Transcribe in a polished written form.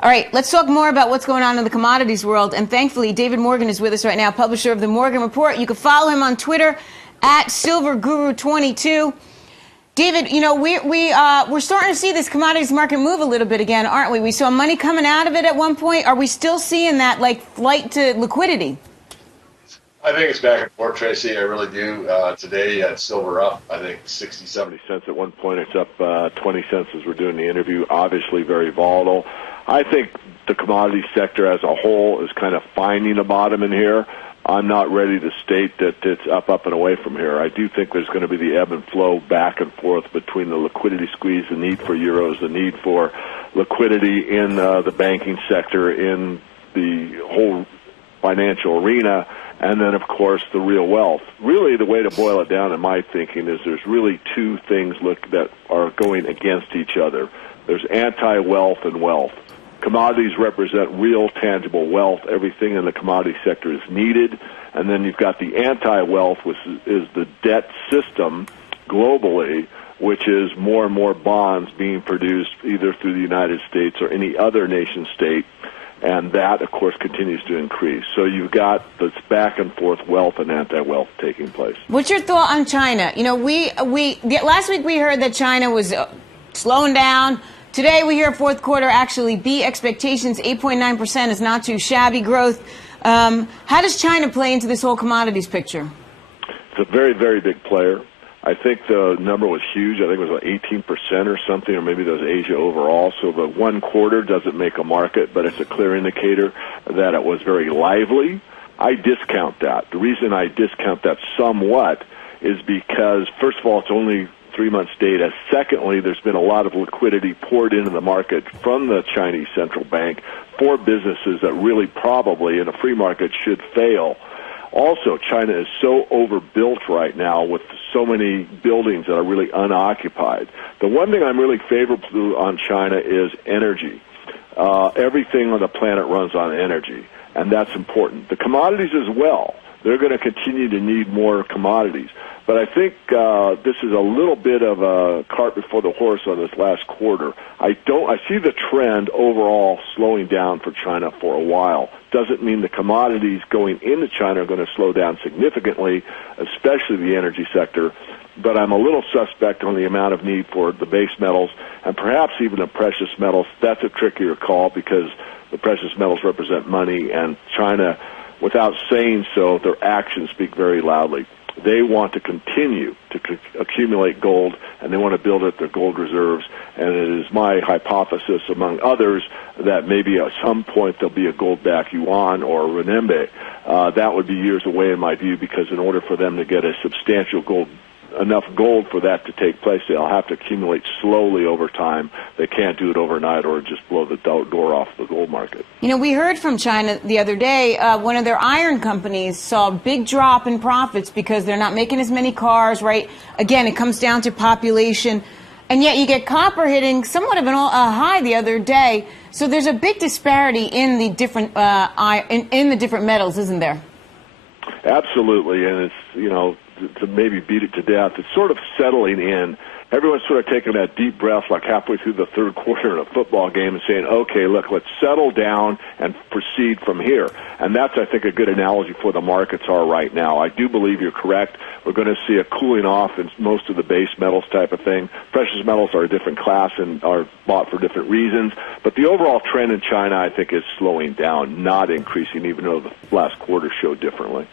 All right, let's talk more about what's going on in the commodities world. And thankfully, David Morgan is with us right now, publisher of the Morgan Report. You can follow him on Twitter at SilverGuru22. David, you know, we're starting to see this commodities market move a little bit again, aren't we? We saw money coming out of it at one point. Are we still seeing that, like, flight to liquidity? I think it's back and forth, Tracy. I really do. Today, silver up, I think, 60, 70 cents at one point. It's up 20 cents as we're doing the interview. Obviously very volatile. I think the commodity sector as a whole is kind of finding a bottom in here. I'm not ready to state that it's up and away from here. I do think there's going to be the ebb and flow back and forth between the liquidity squeeze, the need for euros, the need for liquidity in the banking sector, in the whole financial arena, and then, of course, the real wealth. Really, the way to boil it down in my thinking is there's really two things that are going against each other. There's anti-wealth and wealth. Commodities represent real, tangible wealth. Everything in the commodity sector is needed. And then you've got the anti-wealth, which is the debt system globally, which is more and more bonds being produced either through the United States or any other nation state. And that, of course, continues to increase. So you've got this back and forth wealth and anti-wealth taking place. What's your thought on China? You know, last week we heard that China was slowing down. Today we hear fourth quarter actually beat expectations. 8.9% is not too shabby growth. How does China play into this whole commodities picture? It's a very, very big player. I think the number was huge. I think it was like 18% or something, or maybe that was Asia overall. So the one quarter doesn't make a market, but it's a clear indicator that it was very lively. I discount that. The reason I discount that somewhat is because, first of all, it's only 3 months data. Secondly, there's been a lot of liquidity poured into the market from the Chinese central bank for businesses that really probably in a free market should fail. Also, China is so overbuilt right now with so many buildings that are really unoccupied. The one thing I'm really favorable to on China is energy. Everything on the planet runs on energy, and that's important. The commodities as well. They're going to continue to need more commodities. But I think this is a little bit of a cart before the horse on this last quarter. I see the trend overall slowing down for China for a while. Doesn't mean the commodities going into China are going to slow down significantly, especially the energy sector. But I'm a little suspect on the amount of need for the base metals and perhaps even the precious metals. That's a trickier call because the precious metals represent money, and China, without saying so, their actions speak very loudly. They want to continue to accumulate gold, and they want to build up their gold reserves. And it is my hypothesis, among others, that maybe at some point there'll be a gold-backed yuan or renminbi. That would be years away in my view, because in order for them to get a substantial enough gold for that to take place, they'll have to accumulate slowly over time. They can't do it overnight or just blow the door off the gold market. You know, we heard from China the other day, one of their iron companies saw a big drop in profits because they're not making as many cars, right? Again, it comes down to population. And yet you get copper hitting somewhat of a high the other day. So there's a big disparity in the different in the different metals, isn't there? Absolutely, and it's, you know, to maybe beat it to death, it's sort of settling in. Everyone's sort of taking that deep breath like halfway through the third quarter in a football game and saying, okay, look, let's settle down and proceed from here. And that's, I think, a good analogy for the markets are right now. I do believe you're correct. We're going to see a cooling off in most of the base metals type of thing. Precious metals are a different class and are bought for different reasons. But the overall trend in China, I think, is slowing down, not increasing, even though the last quarter showed differently.